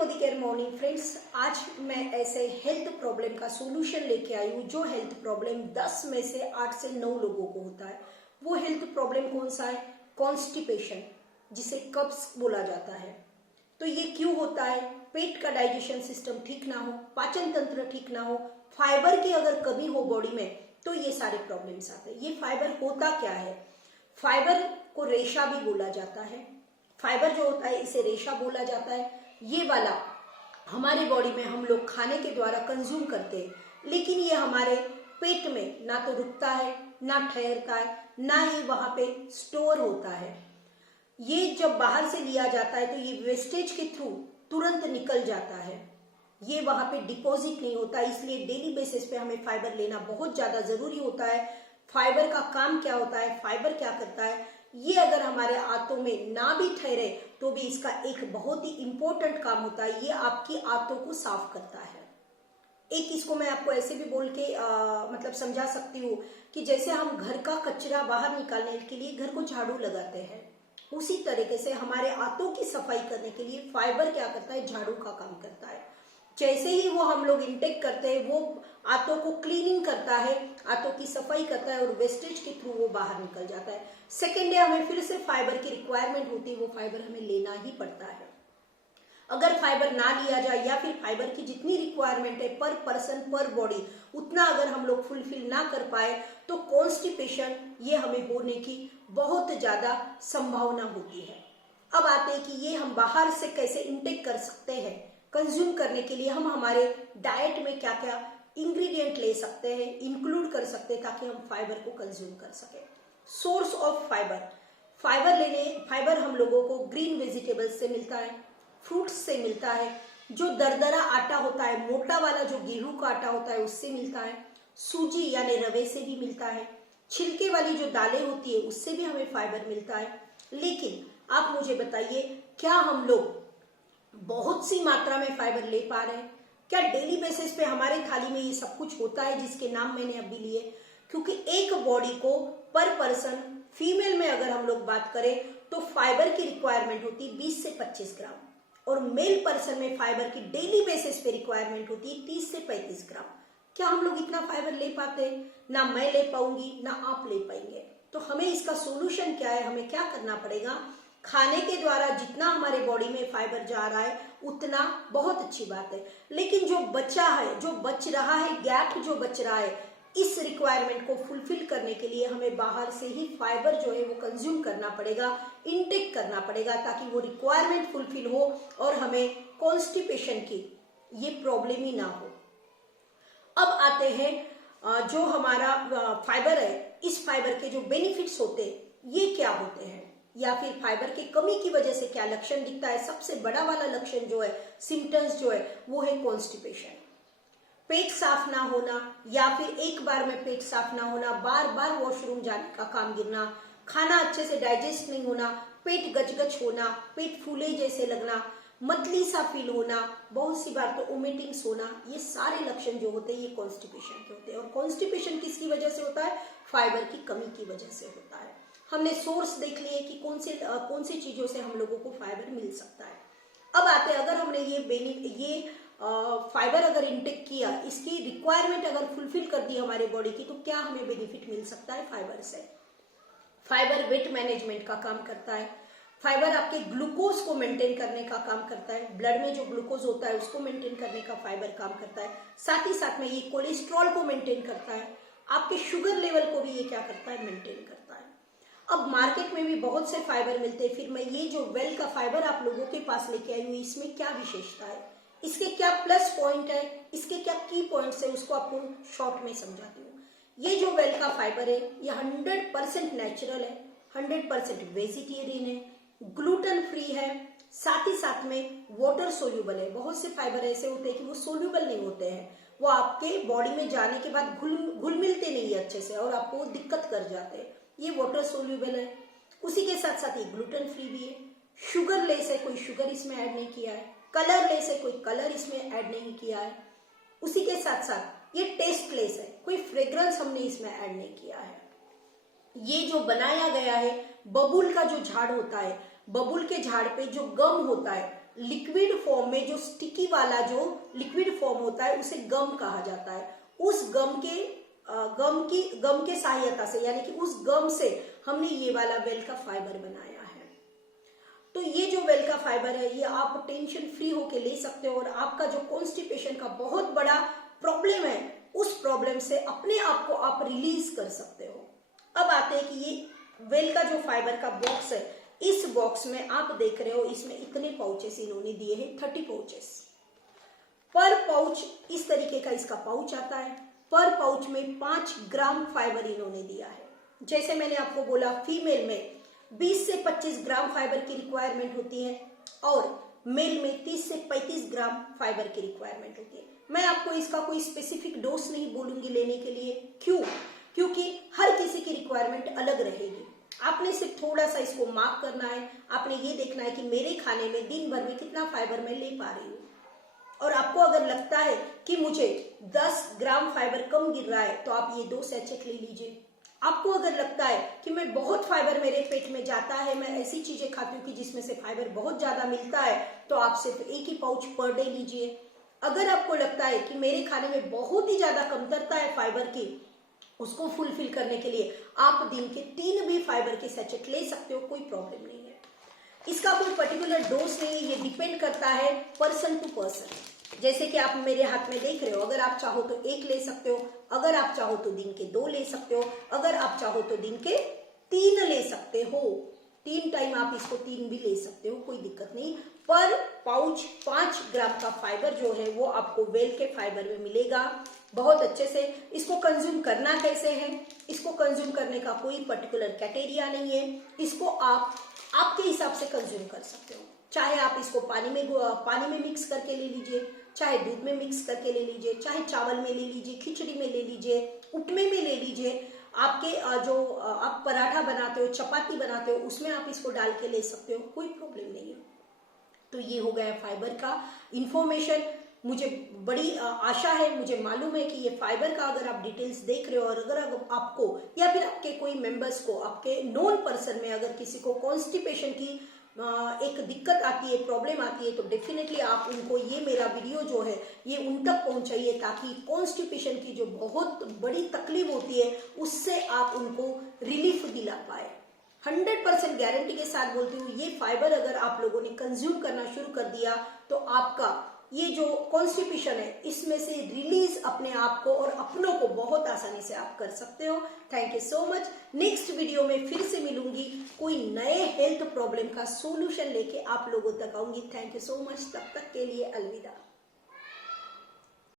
Modi care morning friends. आज मैं ऐसे हेल्थ प्रॉब्लम का सॉल्यूशन लेके आई हूँ जो हेल्थ प्रॉब्लम 10 में से 8 से 9 लोगों को होता है। वो हेल्थ प्रॉब्लम कौन सा है? कॉन्स्टिपेशन, जिसे कब्ज बोला जाता है। तो ये क्यों होता है? पेट का डाइजेशन सिस्टम ठीक ना हो, पाचन तंत्र ठीक ना हो, फाइबर की अगर कमी हो बॉडी में, तो ये सारे प्रॉब्लम्स आते हैं। ये फाइबर होता क्या है? फाइबर को रेशा भी बोला जाता है। फाइबर जो होता है इसे रेशा बोला जाता है। ये वाला हमारे बॉडी में हम लोग खाने के द्वारा कंज्यूम करते हैं, लेकिन ये हमारे पेट में ना तो रुकता है, ना ठहरता है, ना ये वहां पे स्टोर होता है। ये जब बाहर से लिया जाता है तो ये वेस्टेज के थ्रू तुरंत निकल जाता है। ये वहां पे डिपॉजिट नहीं होता, इसलिए डेली बेसिस पे हमें फाइबर लेना बहुत ज्यादा जरूरी होता है। फाइबर का काम क्या होता है, फाइबर क्या करता है, ये अगर हमारे आंतों में ना भी ठहरे तो भी इसका एक बहुत ही इंपॉर्टेंट काम होता है। ये आपकी आंतों को साफ करता है। एक इसको मैं आपको ऐसे भी बोल के मतलब समझा सकती हूँ कि जैसे हम घर का कचरा बाहर निकालने के लिए घर को झाड़ू लगाते हैं, उसी तरीके से हमारे आंतों की सफाई करने के लिए फाइबर क्या करता है? झाड़ू का काम करता है। जैसे ही वो हम लोग इंटेक करते हैं, वो आंतों को क्लीनिंग करता है, आंतों की सफाई करता है और वेस्टेज के थ्रू वो बाहर निकल जाता है। सेकेंड डे हमें फिर से फाइबर की रिक्वायरमेंट होती है, वो फाइबर हमें लेना ही पड़ता है। अगर फाइबर ना लिया जाए या फिर फाइबर की जितनी रिक्वायरमेंट है पर पर्सन पर बॉडी, उतना अगर हम लोग फुलफिल ना कर पाए तो कॉन्स्टिपेशन ये हमें होने की बहुत ज्यादा संभावना होती है। अब आते हैं कि ये हम बाहर से कैसे इंटेक कर सकते हैं। कंज्यूम करने के लिए हम हमारे डाइट में क्या क्या इंग्रेडिएंट ले सकते हैं, इंक्लूड कर सकते हैं, ताकि हम फाइबर को कंज्यूम कर सकें। सोर्स ऑफ फाइबर, फाइबर हम लोगों को ग्रीन वेजिटेबल्स से मिलता है, फ्रूट्स से मिलता है, जो दरदरा आटा होता है, मोटा वाला जो गेहूं का आटा होता है उससे मिलता है, सूजी यानी रवे से भी मिलता है, छिलके वाली जो दालें होती है उससे भी हमें फाइबर मिलता है। लेकिन आप मुझे बताइए, क्या हम लोग बहुत सी मात्रा में फाइबर ले पा रहे हैं? क्या डेली बेसिस पे हमारे थाली में ये सब कुछ होता है जिसके नाम मैंने अभी लिए? क्योंकि एक बॉडी को पर पर्सन, फीमेल में अगर हम लोग बात करें तो फाइबर की रिक्वायरमेंट होती है 20 से 25 ग्राम, और मेल पर्सन में फाइबर की डेली बेसिस पे रिक्वायरमेंट होती है 30 से 35 ग्राम। क्या हम लोग इतना फाइबर ले पाते हैं? ना मैं ले पाऊंगी, ना आप ले पाएंगे। तो हमें इसका सोल्यूशन क्या है? हमें क्या करना पड़ेगा? खाने के द्वारा जितना हमारे बॉडी में फाइबर जा रहा है उतना बहुत अच्छी बात है, लेकिन जो बचा है, जो बच रहा है, गैप जो बच रहा है, इस रिक्वायरमेंट को फुलफिल करने के लिए हमें बाहर से ही फाइबर जो है वो कंज्यूम करना पड़ेगा, इनटेक करना पड़ेगा, ताकि वो रिक्वायरमेंट फुलफिल हो और हमें कॉन्स्टिपेशन की ये प्रॉब्लम ही ना हो। अब आते हैं जो हमारा फाइबर है, इस फाइबर के जो बेनिफिट्स होते हैं ये क्या होते हैं, या फिर फाइबर की कमी की वजह से क्या लक्षण दिखता है। सबसे बड़ा वाला लक्षण जो है, सिम्टम्स जो है, वो है कॉन्स्टिपेशन। पेट साफ ना होना, या फिर एक बार में पेट साफ ना होना, बार बार वॉशरूम जाने का काम गिरना, खाना अच्छे से डाइजेस्ट नहीं होना, पेट गचगच होना, पेट फूले जैसे लगना, मतली सा फील होना, बहुत सी बार तो वोमिटिंग्स होना, ये सारे लक्षण जो होते हैं ये कॉन्स्टिपेशन के होते हैं। और कॉन्स्टिपेशन किसकी वजह से होता है? फाइबर की कमी की वजह से होता है। हमने सोर्स देख लिए कि कौन सी चीजों से हम लोगों को फाइबर मिल सकता है। अब आते हैं, अगर हमने ये फाइबर अगर इंटेक किया, इसकी रिक्वायरमेंट अगर फुलफिल कर दी हमारे बॉडी की, तो क्या हमें बेनिफिट मिल सकता है फाइबर से? फाइबर वेट मैनेजमेंट का काम करता है। फाइबर आपके ग्लूकोज को मेंटेन करने का काम करता है। ब्लड में जो ग्लूकोज होता है उसको मेंटेन करने का फाइबर काम करता है। साथ ही साथ में ये कोलेस्ट्रॉल को मेंटेन करता है। आपके शुगर लेवल को भी ये क्या करता है? मेंटेन करता है। अब मार्केट में भी बहुत से फाइबर मिलते हैं, फिर मैं ये जो वेल का फाइबर आप लोगों के पास लेके आई हूँ, इसमें क्या विशेषता है, इसके क्या प्लस पॉइंट है, इसके क्या की पॉइंट्स है, उसको आपको शॉर्ट में समझाती हूँ। ये जो वेल का फाइबर है ये 100% नेचुरल है, 100% वेजिटेरियन है, ग्लूटेन फ्री है, साथ ही साथ में वाटर सोल्यूबल है। बहुत से फाइबर ऐसे होते हैं कि वो सोल्यूबल नहीं होते हैं, वो आपके बॉडी में जाने के बाद घुल मिलते नहीं है अच्छे से और आपको दिक्कत कर जाते हैं। ये वाटर सोल्यूबल है। उसी के साथ साथ ये ग्लूटेन फ्री भी है, शुगर लेस है, कोई शुगर इसमें ऐड नहीं किया है, कलर लेस है, कोई कलर इसमें ऐड नहीं किया है। उसी के साथ साथ ये टेस्ट लेस है, कोई फ्रेग्रेंस हमने इसमें ऐड नहीं किया है। ये जो बनाया गया है, बबूल का जो झाड़ होता है, बबूल के झाड़ पे जो गम होता है लिक्विड फॉर्म फॉर्म में जो स्टिकी वाला जो लिक्विड फॉर्म होता है उसे गम कहा जाता है। उस गम के सहायता से, यानी कि उस गम से हमने ये वाला वेल का फाइबर बनाया है। तो ये जो वेल का फाइबर है ये आप टेंशन फ्री होके ले सकते हो और आपका जो कॉन्स्टिपेशन का बहुत बड़ा प्रॉब्लम है उस प्रॉब्लम से अपने आप को आप रिलीज कर सकते हो। अब आते हैं कि ये वेल का जो फाइबर का बॉक्स है, इस बॉक्स में आप देख रहे हो इसमें इतने पाउचेस इन्होंने दिए हैं, 30 पाउचेस। पर पाउच इस तरीके का इसका पाउच आता है। पर पाउच में 5 ग्राम फाइबर इन्होंने दिया है। जैसे मैंने आपको बोला फीमेल में 20 से 25 ग्राम फाइबर की रिक्वायरमेंट होती है और मेल में 30 से 35 ग्राम फाइबर की रिक्वायरमेंट होती है। मैं आपको इसका कोई स्पेसिफिक डोज नहीं बोलूंगी लेने के लिए। क्यों? क्योंकि हर किसी की रिक्वायरमेंट अलग रहेगी। आपने सिर्फ थोड़ा सा इसको मार्क करना है। आपने ये देखना है कि मेरे खाने में दिन भर में कितना फाइबर मैं ले पा रही हूँ। और आपको अगर लगता है कि मुझे 10 ग्राम फाइबर कम गिर रहा है तो आप ये 2 सैचेट ले लीजिए। आपको अगर लगता है कि मैं बहुत फाइबर मेरे पेट में जाता है, मैं ऐसी चीजें खाती हूँ कि जिसमें से फाइबर बहुत ज्यादा मिलता है, तो आप सिर्फ एक ही पाउच पर डे लीजिए। अगर आपको लगता है कि मेरे खाने में बहुत ही ज्यादा कमतरता है फाइबर की, उसको फुलफिल करने के लिए आप दिन के 3 भी फाइबर के सैचेट ले सकते हो, कोई प्रॉब्लम नहीं है। इसका कोई पर्टिकुलर डोज नहीं है, ये डिपेंड करता है पर्सन टू पर्सन। जैसे कि आप मेरे हाथ में देख रहे हो, अगर आप चाहो तो 1 ले सकते हो, अगर आप चाहो तो दिन के 2 ले सकते हो, अगर आप चाहो तो दिन के 3 ले सकते हो। 3 टाइम आप इसको 3 भी ले सकते हो, कोई दिक्कत नहीं। पर पाउच 5 ग्राम का फाइबर जो है वो आपको वेल के फाइबर में मिलेगा बहुत अच्छे से। इसको कंज्यूम करना कैसे है? इसको कंज्यूम करने का कोई पर्टिकुलर क्राइटेरिया नहीं है। इसको आप आपके हिसाब से कंज्यूम कर सकते हो। चाहे आप इसको पानी में मिक्स करके ले लीजिए, चाहे दूध में मिक्स करके ले लीजिए, चाहे चावल में ले लीजिए, खिचड़ी में ले लीजिए, उपमे में ले लीजिए। आपके जो आप पराठा बनाते हो, चपाती बनाते हो, उसमें आप इसको डाल के ले सकते हो, कोई प्रॉब्लम नहीं है। तो ये हो गया फाइबर का इंफॉर्मेशन। मुझे बड़ी आशा है, मुझे मालूम है कि ये फाइबर का अगर आप डिटेल्स देख रहे हो और अगर आपको या फिर आपके कोई मेंबर्स को, आपके नोन पर्सन में अगर किसी को कॉन्स्टिपेशन की एक दिक्कत आती है, प्रॉब्लम आती है, तो डेफिनेटली आप उनको ये मेरा वीडियो जो है ये उन तक पहुंचाइए ताकि कॉन्स्टिपेशन की जो बहुत बड़ी तकलीफ होती है उससे आप उनको रिलीफ दिला पाए। 100% गारंटी के साथ बोलती हूँ, ये फाइबर अगर आप लोगों ने कंज्यूम करना शुरू कर दिया तो आपका ये जो कॉन्स्टिपेशन है इसमें से रिलीज अपने आप को और अपनों को बहुत आसानी से आप कर सकते हो। Thank you so much. Next video में फिर से मिलूंगी, कोई नए हेल्थ प्रॉब्लम का सॉल्यूशन लेके आप लोगों तक आऊंगी। Thank you so much. तब तक के लिए अलविदा।